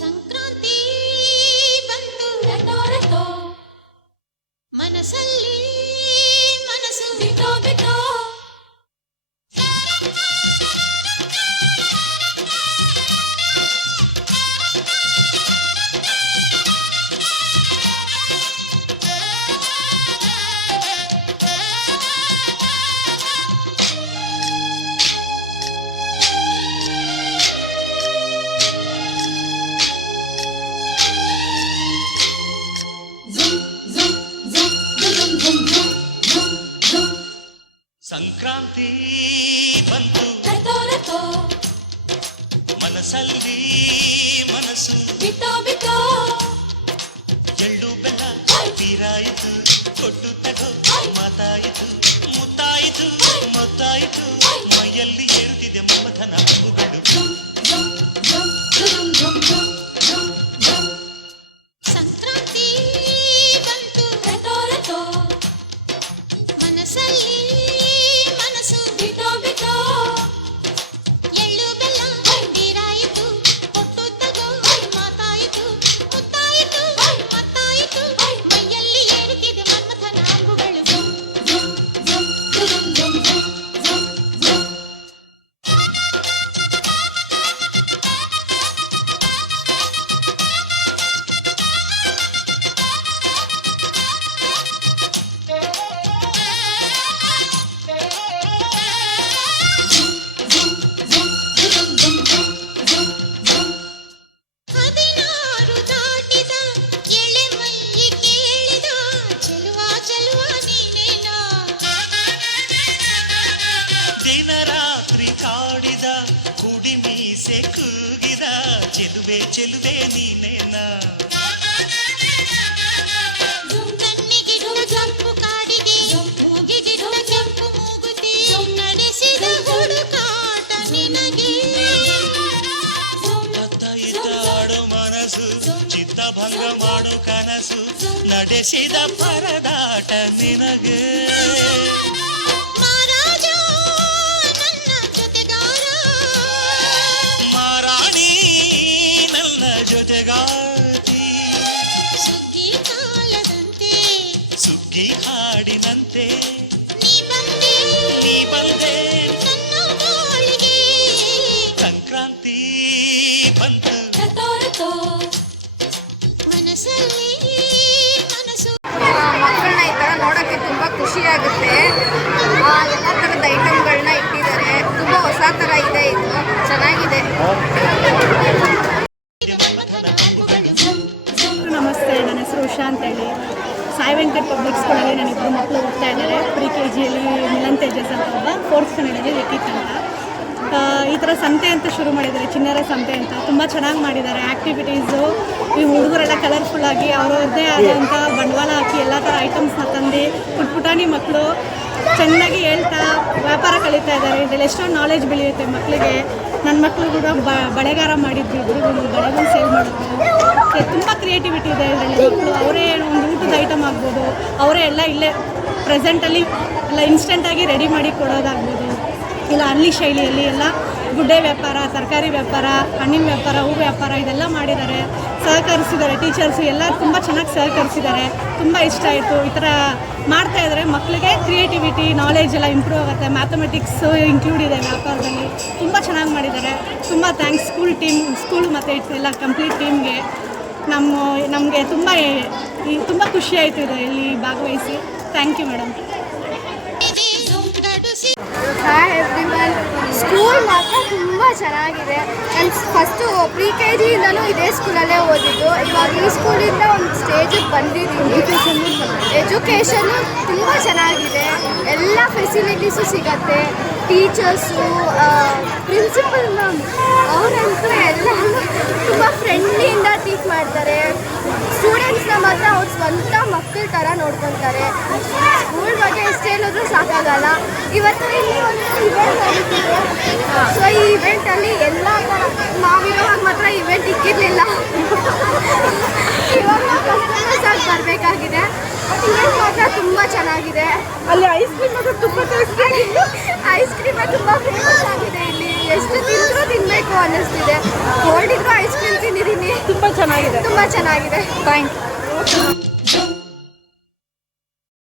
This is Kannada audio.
ಸಂಕ್ರಾಂತಿ ಬಂತು ರಟೋ ರಟೋ ಮನಸ್ಸಲ್ಲಿ ಮನಸ್ಸು ಬಿಟೋ ಬಿಟೋ ಸಂಕ್ರಾಂತಿ ಬಂತು ಮನಸ್ಸಲ್ಲಿ ಮನಸ್ಸು ಬಿಟೋ ಬಿಟೋ ಎಳ್ಳು ಬೆಲ್ಲ ತೀರಾಯಿತು ಕೊಟ್ಟು ತಗೋ ಮಾತಾಯಿತು ಮುತ್ತಾಯಿತು ಮೊತ್ತಾಯಿತು ಮೈಯಲ್ಲಿ ಏರುತ್ತಿದೆ ಮಮಥನ ಹಬ್ಬುಗಳು ಸಂಕ್ರಾಂತಿ ಬಂತು ರಟೋ ರಟೋ ಮನಸ್ಸಲ್ಲಿ ಮನಸ್ಸು ಬಿಟೋ ಬಿಟೋ ಎಳ್ಳು ಬೆಲ್ಲ ತೀರಾಯಿತು ಕೊಟ್ಟು ತಗೋ ಮಾತಾಯಿತು ಮುತ್ತಾಯಿತು ಮತ್ತಾಯಿತು ಮೈಯಲ್ಲಿ ಏರುತ್ತಿದೆ ಮನ್ಮಥನ ಅಂಬುಗಳು ಹದಿನಾರು ದಾಟಿದ ಎಳೆ ಮೈ ಕೇಳಿದ ಚೆಲುವ ಚೆಲುವ ನೀನೇನಾ ದಿನ ರಾತ್ರಿ ಕಾಡಿದ ಕುಡಿ ಮೀಸೆ ಕೂಗಿದ ಚೆಲುವೆ ಚೆಲುವೆ ನೀನೇನ ಕಣ್ಣಿಗಿಡುವ ಕೆಂಪು ಕಾಡಿಗೆ ಮೂಗಿಗಿಡುವ ಕೆಂಪು ಮೂಗುತಿ ನಡೆಸಿದ ಹುಡುಕಾಟ ನಿನಗೆ ಇದ್ದಾಡು ಮನಸ್ಸು ಚಿತ್ತಭಂಗ ಮಾಡು ಕನಸು ನಡೆಸಿದ ಪರದಾಟ ನಿನಗೆ ಮಹಾರಾಜ ನನ್ನ ಜೊತೆಗಾರ ಮಾರಾಣಿ ನನ್ನ ಜೊತೆಗಾತಿ ಸುಗ್ಗಿ ಕಾಲದಂತೆ ಸುಗ್ಗಿ ಹಾಡಿನಂತೆ ನೀ ಬಂದೆ ನನ್ನ ಬಾಳಿಗೆ ಸಂಕ್ರಾಂತಿ ಬಂತು ರಟೋ ರಟೋ ಮನಸ್ಸಲ್ಲಿ ಮನಸ್ಸು ಮಕ್ಕಳನ್ನ ಈ ಥರ ನೋಡೋಕ್ಕೆ ತುಂಬ ಖುಷಿಯಾಗುತ್ತೆ. ಎಲ್ಲ ಥರದ ಐಟಮ್ಗಳನ್ನ ಇಟ್ಟಿದ್ದಾರೆ. ತುಂಬ ಹೊಸ ಥರ ಇದೆ, ಇದು ಚೆನ್ನಾಗಿದೆ. ಮನ್ಮಥನ ಅಂಬುಗಳು ನಮಸ್ತೆ, ನನ್ನ ಹೆಸರು ಉಷಾ ಅಂತೇಳಿ. ಸಾಯಿ ವೆಂಕಟ್ ಪಬ್ಲಿಕ್ ಸ್ಕೂಲಲ್ಲಿ ನನ್ನ ಇಬ್ಬರು ಮಕ್ಕಳು ಓದ್ತಾ ಇದ್ದಾರೆ. ಪ್ರಿ ಕೆ ಜಿಯಲ್ಲಿ ಮಿಲನ್ ತೇಜಸ್ ಅಂತ ಒಬ್ಬ, 4th ಸ್ಟ್ಯಾಂಡರ್ಡಲ್ಲಿ ಲಿಖಿತ್ ಅಂತ. ಈ ಥರ ಸಂತೆ ಅಂತ ಶುರು ಮಾಡಿದ್ದಾರೆ, ಚಿನ್ನರ ಸಂತೆ ಅಂತ. ತುಂಬ ಚೆನ್ನಾಗಿ ಮಾಡಿದ್ದಾರೆ ಆ್ಯಕ್ಟಿವಿಟೀಸು. ಈ ಹುಡುಗರೆಲ್ಲ ಕಲರ್ಫುಲ್ಲಾಗಿ ಅವ್ರದ್ದೇ ಆದಂಥ ಬಂಡವಾಳ ಹಾಕಿ ಎಲ್ಲ ಥರ ಐಟಮ್ಸ್ನ ತಂದು ಪುಟಾಣಿ ಮಕ್ಕಳು ಚೆನ್ನಾಗಿ ಹೇಳ್ತಾ ವ್ಯಾಪಾರ ಕಲಿತಾ ಇದ್ದಾರೆ. ಇದರಲ್ಲಿ ಎಷ್ಟೊಂದು ನಾಲೆಜ್ ಬೆಳೆಯುತ್ತೆ ಮಕ್ಕಳಿಗೆ. ನನ್ನ ಮಕ್ಕಳು ಕೂಡ ಬಳೆಗಾರ ಮಾಡಿದ್ರು, ಇಬ್ಬರು ಬಳೆಗಳು ಸೇಲ್ ಮಾಡಿದ್ರು. ತುಂಬ ಕ್ರಿಯೇಟಿವಿಟಿ ಇದೆ ಇದರಲ್ಲಿ. ಮಕ್ಕಳು ಅವರೇ ಒಂದು ಊಟದ ಐಟಮ್ ಆಗ್ಬೋದು, ಅವರೇ ಎಲ್ಲ ಇಲ್ಲೇ ಪ್ರೆಸೆಂಟಲ್ಲಿ ಎಲ್ಲ ಇನ್ಸ್ಟೆಂಟಾಗಿ ರೆಡಿ ಮಾಡಿ ಕೊಡೋದಾಗ್ಬೋದು, ಇಲ್ಲ ಹಳ್ಳಿ ಶೈಲಿಯಲ್ಲಿ ಎಲ್ಲ ಗುಡ್ಡೆ ವ್ಯಾಪಾರ, ತರಕಾರಿ ವ್ಯಾಪಾರ, ಹಣ್ಣಿನ ವ್ಯಾಪಾರ, ಹೂ ವ್ಯಾಪಾರ ಇದೆಲ್ಲ ಮಾಡಿದ್ದಾರೆ. ಸಹಕರಿಸಿದ್ದಾರೆ ಟೀಚರ್ಸು ಎಲ್ಲ ತುಂಬ ಚೆನ್ನಾಗಿ ಸಹಕರಿಸಿದ್ದಾರೆ. ತುಂಬ ಇಷ್ಟ ಆಯಿತು. ಈ ಥರ ಮಾಡ್ತಾಯಿದ್ದಾರೆ. ಮಕ್ಕಳಿಗೆ ಕ್ರಿಯೇಟಿವಿಟಿ ನಾಲೆಜ್ ಎಲ್ಲ ಇಂಪ್ರೂವ್ ಆಗುತ್ತೆ. ಮ್ಯಾಥಮೆಟಿಕ್ಸು ಇನ್ಕ್ಲೂಡ್ ಇದೆ ವ್ಯಾಪಾರದಲ್ಲಿ. ತುಂಬ ಚೆನ್ನಾಗಿ ಮಾಡಿದ್ದಾರೆ. ತುಂಬ ಥ್ಯಾಂಕ್ಸ್ ಸ್ಕೂಲು ಮತ್ತು ಎಲ್ಲ ಕಂಪ್ಲೀಟ್ ಟೀಮ್ಗೆ. ನಮಗೆ ತುಂಬ ಖುಷಿ ಆಯಿತು ಇದು ಇಲ್ಲಿ ಭಾಗವಹಿಸಿ. Thank you madam. Hi everyone. School ಮಾತ್ರ ತುಂಬ ಚೆನ್ನಾಗಿದೆ. ನಾನು ಫಸ್ಟು ಪ್ರಿ ಕೆ ಜಿಯಿಂದಲೂ ಇದೇ ಸ್ಕೂಲಲ್ಲೇ ಓದಿದ್ದು. ಇವಾಗ ಈ ಸ್ಕೂಲಿಂದ ಒಂದು ಸ್ಟೇಜಿಗೆ ಬಂದಿದ್ದೀನಿ. ಎಜುಕೇಷನ್ನು ತುಂಬ ಚೆನ್ನಾಗಿದೆ. ಎಲ್ಲ ಫೆಸಿಲಿಟೀಸು ಸಿಗತ್ತೆ. ಟೀಚರ್ಸು, ಪ್ರಿನ್ಸಿಪಲ್ ಮ್ಯಾಮ್ ಅವರಂತೂ ಎಲ್ಲ ತುಂಬ ಫ್ರೆಂಡ್ಲಿಯಿಂದ ಟ್ರೀಟ್ ಮಾಡ್ತಾರೆ. ಸ್ಟೂಡೆಂಟ್ಸ್ನ ಮಾತ್ರ ಅವ್ರ ಸ್ವಂತ ಮಕ್ಕಳ ಥರ ನೋಡ್ಕೊತಾರೆ. ಸ್ಕೂಲ್ ಬಗ್ಗೆ ಎಷ್ಟು ಹೇಳಿದ್ರು ಸಾಕಾಗಲ್ಲ. ಇವತ್ತು ಇಲ್ಲಿ ಒಂದು ಇವೆಂಟ್ ನಡೀತಿದೆ. ಸೊ ಈ ಇವೆಂಟಲ್ಲಿ ಎಲ್ಲ ಥರ ನಾವಿರುವಾಗ ಮಾತ್ರ ಇವೆಂಟ್ ಇಕ್ಕಿರಲಿಲ್ಲ. ಇವಾಗ ಕಸ್ಟಮರ್ಸ್ ಆಗಿ ಬರಬೇಕಾಗಿದೆ. ಇವೆಂಟ್ ಮಾತ್ರ ತುಂಬ ಚೆನ್ನಾಗಿದೆ. ಅಲ್ಲಿ ಐಸ್ ಕ್ರೀಮ್ ಮಾತ್ರ ತುಂಬ ಟೇಸ್ಟಿಯಾಗಿದೆ. ಐಸ್ ಕ್ರೀಮ್ ತುಂಬ ಫೇಮಸ್ ಆಗಿದೆ ಇಲ್ಲಿ. ಎಷ್ಟು ತಿಂದರೂ ತಿನ್ನಬೇಕು ಅನ್ನಿಸ್ತಿದೆ. ಕೋಲ್ಡ್ ಇದ್ರೂ ಐಸ್ ಕ್ರೀಮ್ ತಿಂದಿದ್ದೀನಿ. ಚೆನ್ನಾಗಿದೆ. ತುಂಬ ಚೆನ್ನಾಗಿದೆ. ಥ್ಯಾಂಕ್